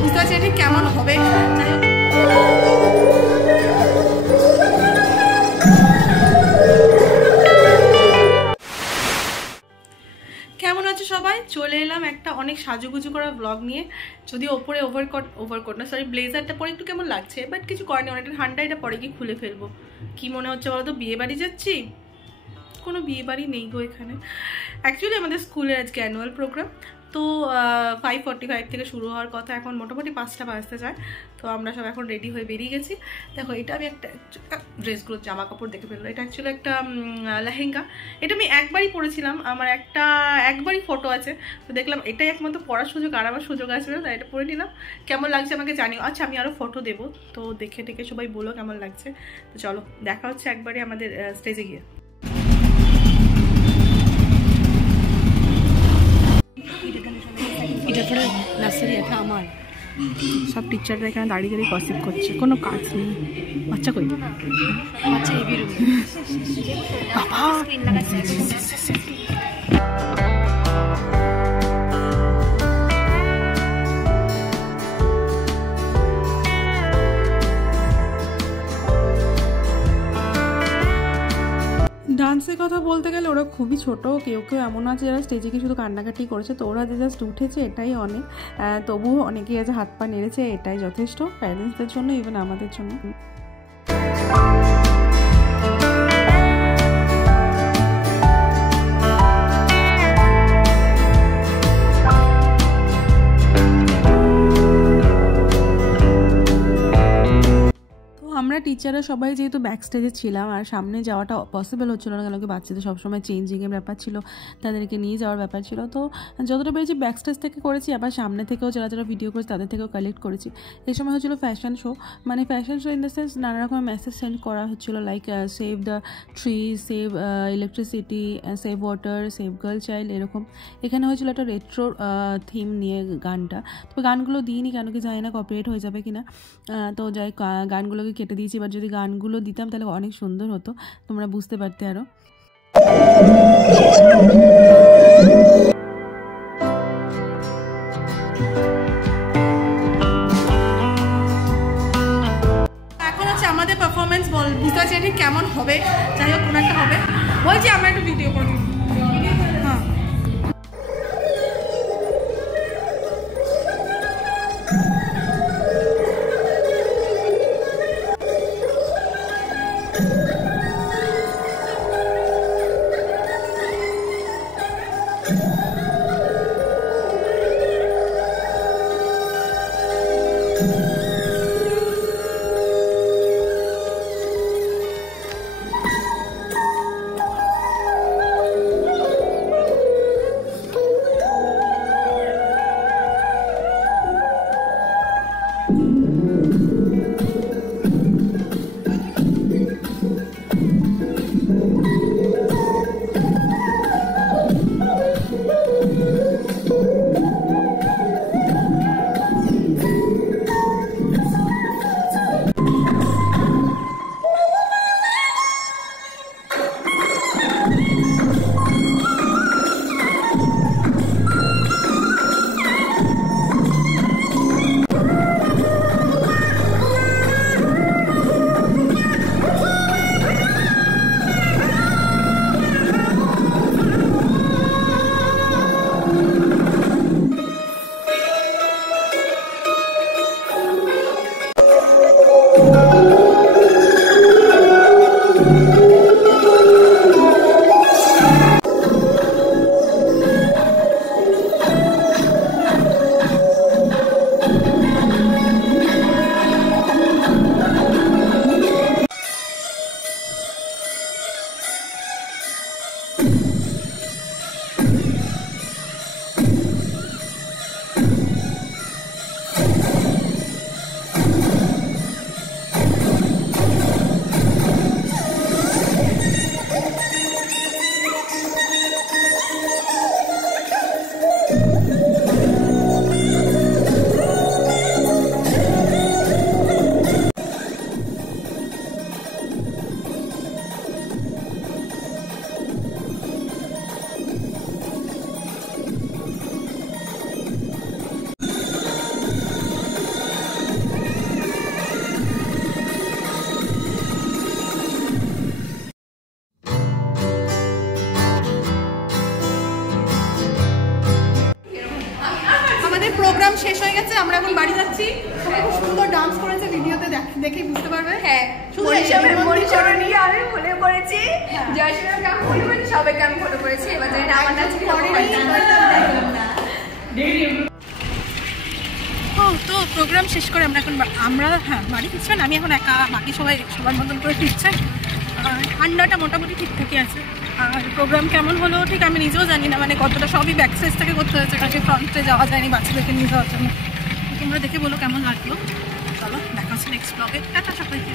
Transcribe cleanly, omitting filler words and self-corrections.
বুঝতে পারছি এটা কেমন হবে। কেমন আছে সবাই? চলে এলাম একটা অনেক সাজুগুজু করা ব্লগ নিয়ে। যদিও ওপরে ওভারকোট না, সরি, ব্লেজারটা পরে একটু কেমন লাগছে, বাট কিছু করেনি, অনেকটা ঠান্ডা, এটা পরে কি খুলে ফেলবো। কি মনে হচ্ছে বলো তো, বিয়ে বাড়ি যাচ্ছি? কোনো বিয়ে বাড়ি নেই গো এখানে। অ্যাকচুয়ালি আমাদের স্কুলের আজকে অ্যানুয়াল প্রোগ্রাম, তো 5:45 থেকে শুরু হওয়ার কথা, এখন মোটামুটি 5টা বাজতে যায়। তো আমরা সব এখন রেডি হয়ে বেরিয়ে গেছি। দেখো, এটা আমি একটা ড্রেসগুলো জামা কাপড় দেখে ফেললো, এটা অ্যাকচুয়ালি একটা লেহেঙ্গা। এটা আমি একবারই পরেছিলাম, আমার একবারই ফটো আছে, তো দেখলাম এটাই একমাত্র পরার সুযোগ, আর আমার সুযোগ আসবে না, তাই এটা পরে নিলাম। কেমন লাগছে আমাকে জানিও। আচ্ছা, আমি আরও ফটো দেবো, তো দেখে টেকে সবাই বলো কেমন লাগছে। তো চলো দেখা হচ্ছে একবারে আমাদের স্টেজে গিয়ে। এটা পরে নার্সারি এটা আমার সব টিচাররা এখানে দাঁড়িয়ে দাঁড়িয়ে গসিপ করছে, কোনো কাজ নেই। বাচ্চা কই? বাচ্চা এই বেরোবে বাবা। ডান্সের কথা বলতে গেলে ওরা খুবই ছোট, কেউ কেউ এমন আছে যারা স্টেজে গিয়ে শুধু কান্নাকাটি করেছে, তো ওরা যে জাস্ট উঠেছে এটাই অনেক। তবুও অনেকেই আছে হাত পা নেড়েছে, এটাই যথেষ্ট প্যারেন্টসদের জন্য, ইভেন আমাদের জন্য। আমরা টিচাররা সবাই যেহেতু ব্যাক স্টেজে ছিলাম, আর সামনে যাওয়াটা পসিবল হচ্ছিল না, কেন কি বাচ্চাদের সবসময় চেঞ্জিংয়ের ব্যাপার ছিল, তাদেরকে নিয়ে যাওয়ার ব্যাপার ছিল। তো যতটা পেরেছি ব্যাক স্টেজ থেকে করেছি, আবার সামনে থেকেও যারা যারা ভিডিও করেছে তাদের থেকেও কালেক্ট করেছি। এই সময় হচ্ছিলো ফ্যাশন শো, মানে fashion show in the sense নানা রকমের মেসেজ সেন্ড করা হচ্ছিলো, like save the tree, save electricity, save water, save girl child, এরকম। এখানে হয়েছিল একটা রেট্রো থিম নিয়ে গানটা, তো গানগুলো দিইনি, কেন কি জানি না কপিরাইট হয়ে যাবে কিনা, তো যাই গানগুলোকে কেটে দিয়েছি। এবার যদি গানগুলো দিতাম তাহলে অনেক সুন্দর হতো, তোমরা বুঝতে পারতে আরো। এখন হচ্ছে আমাদের পারফরমেন্স, বুঝতে পারছি এটা কেমন হবে, যাই হোক কোনো একটা হবে। বলছি আমরা একটু ভিডিও করি। হ্যাঁ, আমাদের প্রোগ্রাম শেষ হয়ে গেছে, আমরা এখন বাড়ি যাচ্ছি। খুব সুন্দর ডান্স করেছে, ভিডিওতে দেখেই বুঝতে পারবে। হ্যাঁ, মনীষরণীকে আমি ফলো করেছি, জয়শ্রীকে আমি ফলো করেছি, সবাইকে আমি ফলো করেছি। এবার জানি না আমার নাচ তো প্রোগ্রাম শেষ করে আমরা এখন বাড়ি ফিরছি না, আমি এখন একা, বাকি সবার মতন করে ফিরছে। ঠান্ডাটা মোটামুটি ঠিকঠাকই আছে। আর প্রোগ্রাম কেমন হলো ঠিক আমি নিজেও জানি না, মানে কতটা সবই ব্যাক সাইড থেকে করতে হয়েছে, কারণ ফ্রন্টে যাওয়া যায়নি বাচ্চাদেরকে নিয়ে যাওয়ার জন্য। তোমরা দেখে বলো কেমন লাগলো। চলো দেখা হচ্ছে নেক্সট ব্লগে। টাটা সবাইকে।